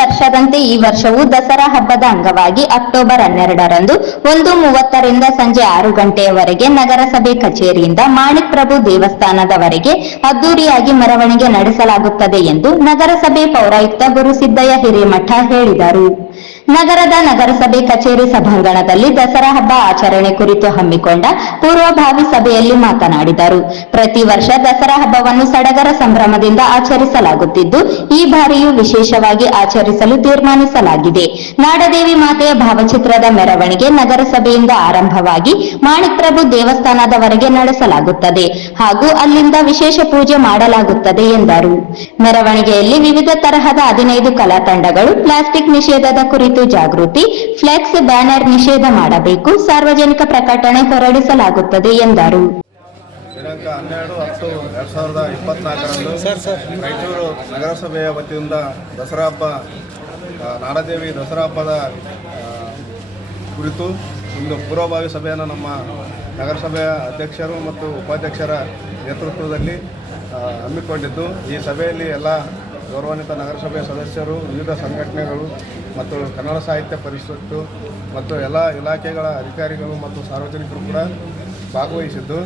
ವರ್ಷದಂತೆ ಈ ವರ್ಷವೂ ದಸರಾ ಹಬ್ಬದ ಅಂಗವಾಗಿ ಅಕ್ಟೋಬರ್ 12ರಂದು 1:30ರಿಂದ ಸಂಜೆ 6 ಗಂಟೆಯವರೆಗೆ ನಗರಸಭೆ ಕಚೇರಿಯಿಂದ ಮಾಣಿಕ್ ಪ್ರಭು ದೇವಸ್ಥಾನದವರೆಗೆ ಅದ್ದೂರಿಯಾಗಿ ಮೆರವಣಿಗೆ ನಡೆಸಲಾಗುತ್ತದೆ ಎಂದು ನಗರಸಭೆ ಪೌರಾಯುಕ್ತ ಗುರುಸಿದ್ದಯ್ಯ ಹಿರೇಮಠ ಹೇಳಿದರು. ನಗರದ ನಗರಸಭೆ ಕಚೇರಿ ಸಭಾಂಗಣದಲ್ಲಿ ದಸರಾ ಹಬ್ಬ ಆಚರಣೆ ಕುರಿತು ಹಮ್ಮಿಕೊಂಡ ಪೂರ್ವಭಾವಿ ಸಭೆಯಲ್ಲಿ ಮಾತನಾಡಿದರು. ಪ್ರತಿ ವರ್ಷ ದಸರಾ ಹಬ್ಬವನ್ನು ಸಡಗರ ಸಂಭ್ರಮದಿಂದ ಆಚರಿಸಲಾಗುತ್ತಿದ್ದು, ಈ ಬಾರಿಯೂ ವಿಶೇಷವಾಗಿ ಆಚರಿಸಲು ತೀರ್ಮಾನಿಸಲಾಗಿದೆ. ನಾಡದೇವಿ ಮಾತೆಯ ಭಾವಚಿತ್ರದ ಮೆರವಣಿಗೆ ನಗರಸಭೆಯಿಂದ ಆರಂಭವಾಗಿ ಮಾಣಿಕ್ ಪ್ರಭು ದೇವಸ್ಥಾನದವರೆಗೆ ನಡೆಸಲಾಗುತ್ತದೆ ಹಾಗೂ ಅಲ್ಲಿಂದ ವಿಶೇಷ ಪೂಜೆ ಮಾಡಲಾಗುತ್ತದೆ ಎಂದರು. ಮೆರವಣಿಗೆಯಲ್ಲಿ ವಿವಿಧ ತರಹದ 15 ಕಲಾ ತಂಡಗಳು ಪ್ಲಾಸ್ಟಿಕ್ ನಿಷೇಧದ ಕುರಿತು ಜಾಗೃತಿ, ಫ್ಲೆಕ್ಸ್, ಬ್ಯಾನರ್ ನಿಷೇಧ ಮಾಡಬೇಕು, ಸಾರ್ವಜನಿಕ ಪ್ರಕಟಣೆ ಹೊರಡಿಸಲಾಗುತ್ತದೆ ಎಂದರು. ದಿನಾಂಕ 12 ಅಕ್ಟೋಬರ್ 2024ರಂದು ರಾಯಚೂರು ನಗರಸಭೆಯ ವತಿಯಿಂದ ದಸರಾ ಹಬ್ಬ, ನಾಡದೇವಿ ದಸರಾ ಹಬ್ಬದ ಕುರಿತು ಒಂದು ಪೂರ್ವಭಾವಿ ಸಭೆಯನ್ನು ನಮ್ಮ ನಗರಸಭೆಯ ಅಧ್ಯಕ್ಷರು ಮತ್ತು ಉಪಾಧ್ಯಕ್ಷರ ನೇತೃತ್ವದಲ್ಲಿ ಹಮ್ಮಿಕೊಂಡಿದ್ದು, ಈ ಸಭೆಯಲ್ಲಿ ಎಲ್ಲ ಗೌರವಾನ್ವಿತ ನಗರಸಭೆಯ ಸದಸ್ಯರು, ವಿವಿಧ ಸಂಘಟನೆಗಳು ಮತ್ತು ಕನ್ನಡ ಸಾಹಿತ್ಯ ಪರಿಷತ್ತು ಮತ್ತು ಎಲ್ಲ ಇಲಾಖೆಗಳ ಅಧಿಕಾರಿಗಳು ಮತ್ತು ಸಾರ್ವಜನಿಕರು ಕೂಡ ಭಾಗವಹಿಸಿದ್ದು,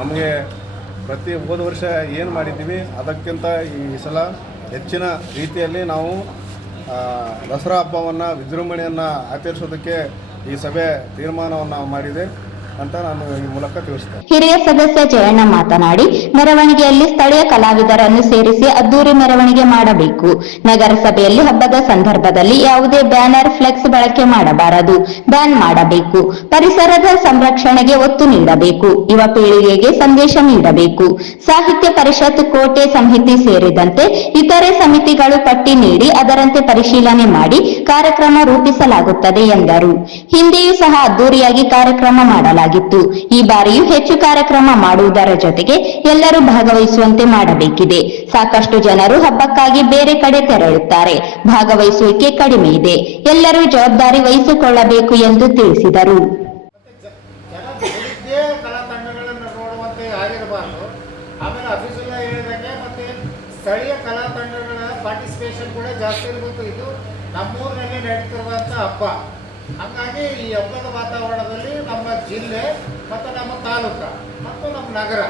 ನಮಗೆ ಹೋದ ವರ್ಷ ಏನು ಮಾಡಿದ್ದೀವಿ ಅದಕ್ಕಿಂತ ಈ ಸಲ ಹೆಚ್ಚಿನ ರೀತಿಯಲ್ಲಿ ನಾವು ದಸರಾ ಹಬ್ಬವನ್ನು ವಿಜೃಂಭಣೆಯನ್ನು ಆಚರಿಸೋದಕ್ಕೆ ಈ ಸಭೆ ತೀರ್ಮಾನವನ್ನು ಮಾಡಿದೆ ಅಂತ ನಾನು ಈ ಮೂಲಕ ತಿಳಿಸ್ತೇನೆ. ಹಿರಿಯ ಸದಸ್ಯ ಜಯಣ್ಣ ಮಾತನಾಡಿ, ಮೆರವಣಿಗೆಯಲ್ಲಿ ಸ್ಥಳೀಯ ಕಲಾವಿದರನ್ನು ಸೇರಿಸಿ ಅದ್ದೂರಿ ಮೆರವಣಿಗೆ ಮಾಡಬೇಕು. ನಗರಸಭೆಯಲ್ಲಿ ಹಬ್ಬದ ಸಂದರ್ಭದಲ್ಲಿ ಯಾವುದೇ ಬ್ಯಾನರ್, ಫ್ಲೆಕ್ಸ್ ಬಳಕೆ ಮಾಡಬಾರದು, ಬ್ಯಾನ್ ಮಾಡಬೇಕು. ಪರಿಸರದ ಸಂರಕ್ಷಣೆಗೆ ಒತ್ತು ನೀಡಬೇಕು. ಯುವ ಪೀಳಿಗೆಗೆ ಸಂದೇಶ ನೀಡಬೇಕು. ಸಾಹಿತ್ಯ ಪರಿಷತ್, ಕೋಟೆ ಸಮಿತಿ ಸೇರಿದಂತೆ ಇತರೆ ಸಮಿತಿಗಳು ಪಟ್ಟಿ ನೀಡಿ ಅದರಂತೆ ಪರಿಶೀಲನೆ ಮಾಡಿ ಕಾರ್ಯಕ್ರಮ ರೂಪಿಸಲಾಗುತ್ತದೆ ಎಂದರು. ಹಿಂದೆಯೂ ಸಹ ಅದ್ದೂರಿಯಾಗಿ ಕಾರ್ಯಕ್ರಮ ಮಾಡಲಾಗಿತ್ತು. ಈ ಬಾರಿಯೂ ಹೆಚ್ಚು ಕಾರ್ಯಕ್ರಮ ಮಾಡುವುದರ ಜೊತೆಗೆ ಎಲ್ಲರೂ ಭಾಗವಹಿಸುವಂತೆ ಮಾಡಬೇಕಿದೆ. ಸಾಕಷ್ಟು ಜನರು ಹಬ್ಬಕ್ಕಾಗಿ ಬೇರೆ ಕಡೆ ತೆರಳುತ್ತಾರೆ. ಭಾಗವಹಿಸುವಿಕೆ ಕಡಿಮೆ ಇದೆ. ಎಲ್ಲರೂ ಜವಾಬ್ದಾರಿ ವಹಿಸಿಕೊಳ್ಳಬೇಕು ಎಂದು ತಿಳಿಸಿದರು. ಸ್ಥಳೀಯ ಕಲಾ ತಂಡಗಳ ಪಾರ್ಟಿಸಿಪೇಷನ್ ಕೂಡ ಜಾಸ್ತಿ ಇರಬೇಕು. ಇದು ನಮ್ಮೂರಿನಲ್ಲಿ ನಡೀತಿರುವಂಥ ಹಬ್ಬ. ಹಾಗಾಗಿ ಈ ಹಬ್ಬದ ವಾತಾವರಣದಲ್ಲಿ ನಮ್ಮ ಜಿಲ್ಲೆ ಮತ್ತು ನಮ್ಮ ತಾಲೂಕು ಮತ್ತು ನಮ್ಮ ನಗರ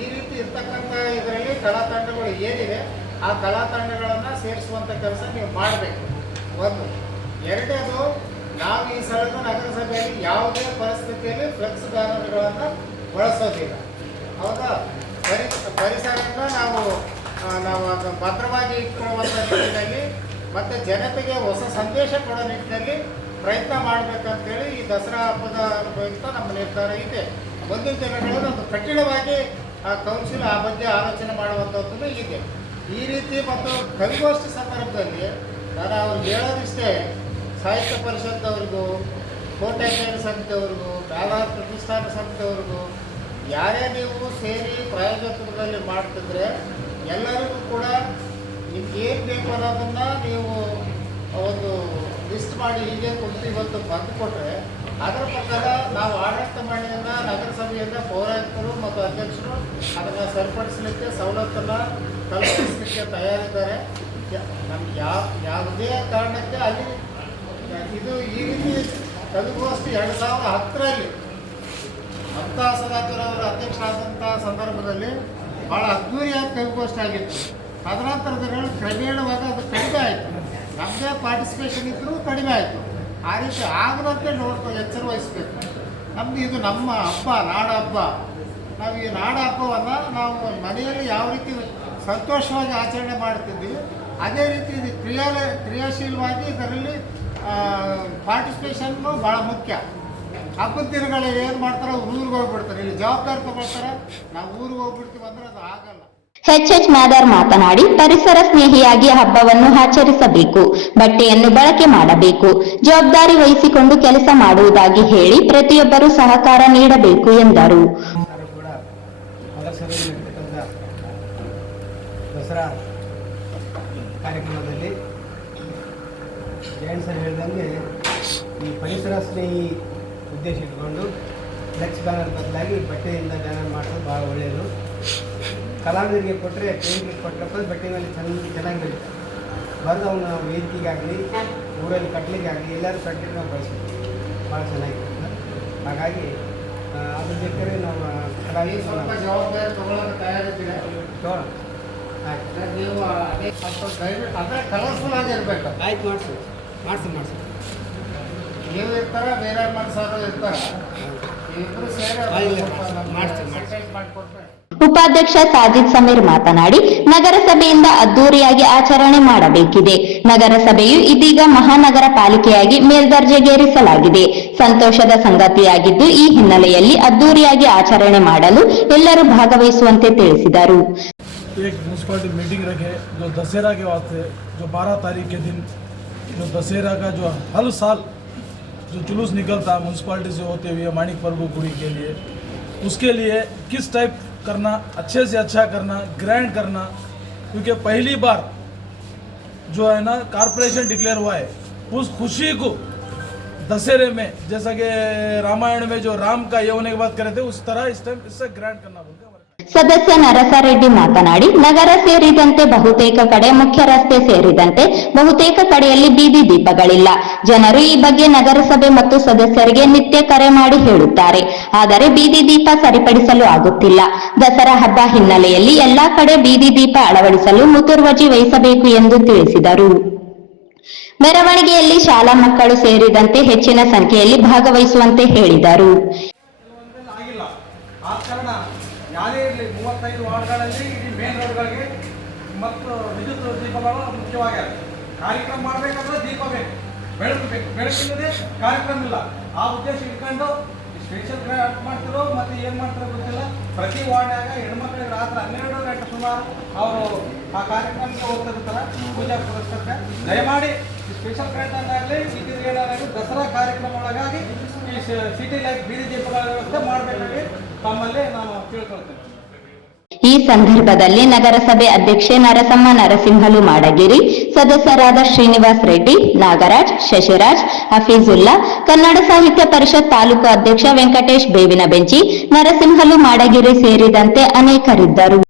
ಈ ರೀತಿ ಇರ್ತಕ್ಕಂಥ ಇದರಲ್ಲಿ ಕಲಾ ತಂಡಗಳು ಏನಿದೆ ಆ ಕಲಾ ತಂಡಗಳನ್ನು ಸೇರಿಸುವಂಥ ಕೆಲಸ ನೀವು ಮಾಡಬೇಕು. ಒಂದು. ಎರಡನೇದು, ನಾವು ಈ ಸಲದ ನಗರಸಭೆಯಲ್ಲಿ ಯಾವುದೇ ಪರಿಸ್ಥಿತಿಯಲ್ಲಿ ಫ್ಲೆಕ್ಸ್ ಬ್ಯಾನರ್ಗಳನ್ನು ಬಳಸೋದಿಲ್ಲ. ಹೌದಾ? ಪರಿಸರದಿಂದ ನಾವು ಭದ್ರವಾಗಿ ಇಟ್ಕೊಳ್ಳುವಂಥ ನಿಟ್ಟಿನಲ್ಲಿ ಮತ್ತು ಜನತೆಗೆ ಹೊಸ ಸಂದೇಶ ಕೊಡೋ ನಿಟ್ಟಿನಲ್ಲಿ ಪ್ರಯತ್ನ ಮಾಡಬೇಕಂತೇಳಿ ಈ ದಸರಾ ಹಬ್ಬದ ಪ್ರಯುಕ್ತ ನಮ್ಮ ನಿರ್ಧಾರ ಇದೆ. ಮುಂದಿನ ದಿನಗಳಲ್ಲಿ ಒಂದು ಕಠಿಣವಾಗಿ ಕೌನ್ಸಿಲ್ ಆ ಬಗ್ಗೆ ಆಲೋಚನೆ ಮಾಡುವಂಥದ್ದು ಇದೆ. ಈ ರೀತಿ ಮತ್ತು ಕವಿಗೋಷ್ಠಿ ಸಂದರ್ಭದಲ್ಲಿ ನಾನು ಅವ್ರಿಗೆ ಹೇಳೋದಿಷ್ಟೇ, ಸಾಹಿತ್ಯ ಪರಿಷತ್ತವ್ರಿಗೂ, ಕೋಟೆ ಸಮಿತಿಯವ್ರಿಗೂ, ಬ್ಯಾನರ್ ಪ್ರತಿಷ್ಠಾನ ಸಮಿತಿಯವ್ರಿಗೂ ಯಾರೇ ನೀವು ಸೇರಿ ಪ್ರಾಯೋಜಕದಲ್ಲಿ ಮಾಡ್ತಿದ್ರೆ ಎಲ್ಲರಿಗೂ ಕೂಡ ನಿಮ್ಗೆ ಏನು ಬೇಕು ಅನ್ನೋದನ್ನು ನೀವು ಒಂದು ಲಿಸ್ಟ್ ಮಾಡಿ ಹೀಗೆ ಕೊಟ್ಟು ಇವತ್ತು ಬಂದು ಕೊಟ್ಟರೆ ಅದರ ಪ್ರಕಾರ ನಾವು ಆಡಳಿತ ಮಂಡಳಿಯಿಂದ, ನಗರಸಭೆಯಿಂದ ಪೌರಾಯುಕ್ತರು ಮತ್ತು ಅಧ್ಯಕ್ಷರು ಅದನ್ನು ಸರಿಪಡಿಸಲಿಕ್ಕೆ ಸವಲತ್ತನ್ನು ಕಲ್ಪಿಸಲಿಕ್ಕೆ ತಯಾರಿದ್ದಾರೆ. ನಮ್ಗೆ ಯಾವುದೇ ಕಾರಣಕ್ಕೆ ಅಲ್ಲಿ ಇದು ಈ ರೀತಿ ಕವಿಗೋಷ್ಠಿ 2010ರಲ್ಲಿ ಮಮತಾ ಸದಾತಿರವರ ಅಧ್ಯಕ್ಷರಾದಂಥ ಸಂದರ್ಭದಲ್ಲಿ ಭಾಳ ಅದ್ದೂರಿಯಾಗಿ ಕವಿಗೋಷ್ಠಿ ಆಗಿತ್ತು. ತದನಂತರದಲ್ಲಿ ಕ್ರಮೇಣವಾಗಿ ಅದು ಕಡಿಮೆ ಆಯಿತು. ನಮ್ಮದೇ ಪಾರ್ಟಿಸಿಪೇಷನ್ ಇದ್ದರೂ ಕಡಿಮೆ ಆಯಿತು. ಆ ರೀತಿ ಆಗದಂತೆ ಎಚ್ಚರ ವಹಿಸಬೇಕು. ನಮ್ಮದು ಇದು ನಮ್ಮ ಹಬ್ಬ, ನಾಡ ಹಬ್ಬ. ನಾವು ಈ ನಾಡ ಹಬ್ಬವನ್ನು ನಾವು ಮನೆಯಲ್ಲಿ ಯಾವ ರೀತಿ ಸಂತೋಷವಾಗಿ ಆಚರಣೆ ಮಾಡ್ತಿದ್ದೀವಿ ಅದೇ ರೀತಿ ಇದು ಕ್ರಿಯಾಶೀಲವಾಗಿ ಇದರಲ್ಲಿ ಪಾರ್ಟಿಸಿಪೇಷನ್ನು ಭಾಳ ಮುಖ್ಯ. ಹಬ್ಬದ ದಿನಗಳಲ್ಲಿ ಏನು ಮಾಡ್ತಾರೆ, ಊರಿಗೆ ಹೋಗ್ಬಿಡ್ತಾರೆ. ಇಲ್ಲಿ ಜವಾಬ್ದಾರಿ ತಗೊಳ್ತಾರೆ. ನಾವು ಊರಿಗೆ ಹೋಗ್ಬಿಡ್ತೀವಿ ಅಂದರೆ ಅದು ಆಗಲ್ಲ. ಎಚ್ ಮ್ಯಾದರ್ ಮಾತನಾಡಿ, ಪರಿಸರ ಸ್ನೇಹಿಯಾಗಿ ಹಬ್ಬವನ್ನು ಆಚರಿಸಬೇಕು. ಬಟ್ಟೆಯನ್ನು ಬಳಕೆ ಮಾಡಬೇಕು. ಜವಾಬ್ದಾರಿ ವಹಿಸಿಕೊಂಡು ಕೆಲಸ ಮಾಡುವುದಾಗಿ ಹೇಳಿ ಪ್ರತಿಯೊಬ್ಬರೂ ಸಹಕಾರ ನೀಡಬೇಕು ಎಂದರು. ದಸರಾ ಕಾರ್ಯಕ್ರಮದಲ್ಲಿ ಜಯಂತ್ ಸರ್ ಹೇಳಿದಂಗೆ ಈ ಪರಿಸರ ಸ್ನೇಹಿ ಉದ್ದೇಶ ಇಟ್ಕೊಂಡು ಫ್ಲೆಕ್ಸ್ ಬ್ಯಾನರ್ ಬದಲಾಗಿ ಬಟ್ಟೆಯಿಂದ ಬ್ಯಾನರ್ ಮಾಡೋದು ಭಾಳ ಒಳ್ಳೆಯದು. ಕಲಾವಿದರಿಗೆ ಕೊಟ್ಟರೆ ಪೇಂಟ್ರಿಗೆ ಕೊಟ್ಟರೆ ಬಟ್ಟೆ ಮೇಲೆ ಚೆನ್ನಾಗಿ ಬೆಳೀತಾರೆ. ಬಂದು ಅವನ್ನ ವೇದಿಕೆಗಾಗಲಿ ಊರಲ್ಲಿ ಕಟ್ಟಲಿಕ್ಕಾಗಲಿ ಎಲ್ಲರೂ ಕಟ್ಟಲಿಕ್ಕೆ ನಾವು ಬಳಸ್ತೀವಿ. ಭಾಳ ಚೆನ್ನಾಗಿರ್ತದೆ. ಹಾಗಾಗಿ ಅದ್ರ ಜೊತೆ ನಾವು ಈ ಸ್ವಲ್ಪ ಜವಾಬ್ದಾರಿ ತಗೊಳ್ಳೋಕೆ ತಯಾರಿದ್ದೀರಾ? ತಗೊಳ್ಳೋಣ. ಆಯ್ತು, ನೀವು ಅದೇ ಸ್ವಲ್ಪ ದಯವಿಟ್ಟು ಅಂದರೆ ಕಲರ್ಫುಲ್ ಆಗಿರ್ಬೇಕು. ಆಯ್ತು, ಮಾಡಿಸಿ. ನೀವು ಇರ್ತಾರ, ಬೇರೆ ಮನಸ್ಸಾರು ಇರ್ತಾರ, ಇಬ್ಬರು ಸೇರಿ ಮಾಡಿಕೊಡ್ತಾರೆ. ಉಪಾಧ್ಯಕ್ಷ ಸಾಜಿದ್ ಸಮೀರ್ ಮಾತನಾಡಿ, ನಗರಸಭೆಯಿಂದ ಅದ್ದೂರಿಯಾಗಿ ಆಚರಣೆ ಮಾಡಬೇಕಿದೆ. ನಗರಸಭೆಯು ಇದೀಗ ಮಹಾನಗರ ಪಾಲಿಕೆಯಾಗಿ ಮೇಲ್ದರ್ಜೆಗೇರಿಸಲಾಗಿದೆ. ಸಂತೋಷದ ಸಂಗತಿಯಾಗಿದ್ದು, ಈ ಹಿನ್ನೆಲೆಯಲ್ಲಿ ಅದ್ದೂರಿಯಾಗಿ ಆಚರಣೆ ಮಾಡಲು ಎಲ್ಲರೂ ಭಾಗವಹಿಸುವಂತೆ ತಿಳಿಸಿದರು. एक म्यूनसिपालिटी मीटिंग रखे जो दशहरा के वास्ते, जो 12 तारीख के दिन जो दशहरा का जो हर साल जो जुलूस निकलता म्यूनसिपालिटी से होते हुए माणिक प्रभु गुड़ी के लिए, उसके लिए किस टाइप करना, अच्छे से अच्छा करना, ग्रैंड करना, क्योंकि पहली बार जो है ना कॉरपोरेशन डिक्लेयर हुआ है, उस खुशी को दशहरे में जैसा कि रामायण में जो राम का ये होने की बात करे थे, उस तरह इस टाइम इससे ग्रैंड करना बोलते हैं. ಸದಸ್ಯ ನರಸರೆಡ್ಡಿ ಮಾತನಾಡಿ, ನಗರ ಸೇರಿದಂತೆ ಬಹುತೇಕ ಕಡೆ, ಮುಖ್ಯ ರಸ್ತೆ ಸೇರಿದಂತೆ ಬಹುತೇಕ ಕಡೆಯಲ್ಲಿ ಬೀದಿ ದೀಪಗಳಿಲ್ಲ. ಜನರು ಈ ಬಗ್ಗೆ ನಗರಸಭೆ ಮತ್ತು ಸದಸ್ಯರಿಗೆ ನಿತ್ಯ ಕರೆ ಮಾಡಿ ಹೇಳುತ್ತಾರೆ. ಆದರೆ ಬೀದಿ ದೀಪ ಸರಿಪಡಿಸಲು ಆಗುತ್ತಿಲ್ಲ. ದಸರಾ ಹಬ್ಬ ಹಿನ್ನೆಲೆಯಲ್ಲಿ ಎಲ್ಲಾ ಕಡೆ ಬೀದಿ ದೀಪ ಅಳವಡಿಸಲು ಮುತುರ್ವಜಿ ವಹಿಸಬೇಕು ಎಂದು ತಿಳಿಸಿದರು. ಮೆರವಣಿಗೆಯಲ್ಲಿ ಶಾಲಾ ಮಕ್ಕಳು ಸೇರಿದಂತೆ ಹೆಚ್ಚಿನ ಸಂಖ್ಯೆಯಲ್ಲಿ ಭಾಗವಹಿಸುವಂತೆ ಹೇಳಿದರು. ಯಾವುದೇ ಇರಲಿ 35 ವಾರ್ಡ್ಗಳಲ್ಲಿ ಇಡೀ ಮೇನ್ ರೋಡ್ಗಳಿಗೆ ಮತ್ತು ವಿದ್ಯುತ್ ದೀಪಗಳು ಮುಖ್ಯವಾಗ್ಯಾವ. ಕಾರ್ಯಕ್ರಮ ಮಾಡಬೇಕಂದ್ರೆ ದೀಪ ಬೇಕು, ಬೆಳಕಿಲ್ಲದೆ ಕಾರ್ಯಕ್ರಮ ಇಲ್ಲ. ಆ ಉದ್ದೇಶ ಇಟ್ಕೊಂಡು ಸ್ಪೆಷಲ್ ಕ್ರಾಫ್ಟ್ ಮಾಡ್ತಿರೋ ಮತ್ತು ಏನು ಮಾಡ್ತಾರೋ ಗೊತ್ತಿಲ್ಲ. ಪ್ರತಿ ವಾರ್ಡ್ನಾಗ ಹೆಣ್ಮಕ್ಳಿಗೆ ರಾತ್ರಿ 12 ಗಂಟೆ ಸುಮಾರು ಅವರು ಆ ಕಾರ್ಯಕ್ರಮಕ್ಕೆ ಹೋಗ್ತಿರ್ತಾರೆ ಪೂಜಾ ಪುರಸ್ಕರಕ್ಕೆ. ದಯಮಾಡಿ ಈ ಸ್ಪೆಷಲ್ ಕ್ರಾಫ್ಟ್ ಅಂದಾಗಲಿ ಏನಾಗಲಿ ದಸರಾ ಕಾರ್ಯಕ್ರಮ ಒಳಗಾಗಿ ಈ ಸಿಟಿ ಲೈಟ್ ಬೀದಿ ದೀಪಗಳ ವ್ಯವಸ್ಥೆ ಮಾಡಬೇಕಾಗಿ ತಮ್ಮಲ್ಲಿ ನಾನು ತಿಳ್ಕೊಳ್ತೇನೆ. ಈ ಸಂದರ್ಭದಲ್ಲಿ ನಗರಸಭೆ ಅಧ್ಯಕ್ಷೆ ನರಸಮ್ಮ ನರಸಿಂಹಲು ಮಾಡಗಿರಿ, ಸದಸ್ಯರಾದ ಶ್ರೀನಿವಾಸ್ ರೆಡ್ಡಿ, ನಾಗರಾಜ್, ಶಶಿರಾಜ್, ಹಫೀಜುಲ್ಲಾ, ಕನ್ನಡ ಸಾಹಿತ್ಯ ಪರಿಷತ್ ತಾಲೂಕು ಅಧ್ಯಕ್ಷ ವೆಂಕಟೇಶ್ ಬೇವಿನ ಬೆಂಚಿ, ನರಸಿಂಹಲು ಮಾಡಗಿರಿ ಸೇರಿದಂತೆ ಅನೇಕರಿದ್ದರು.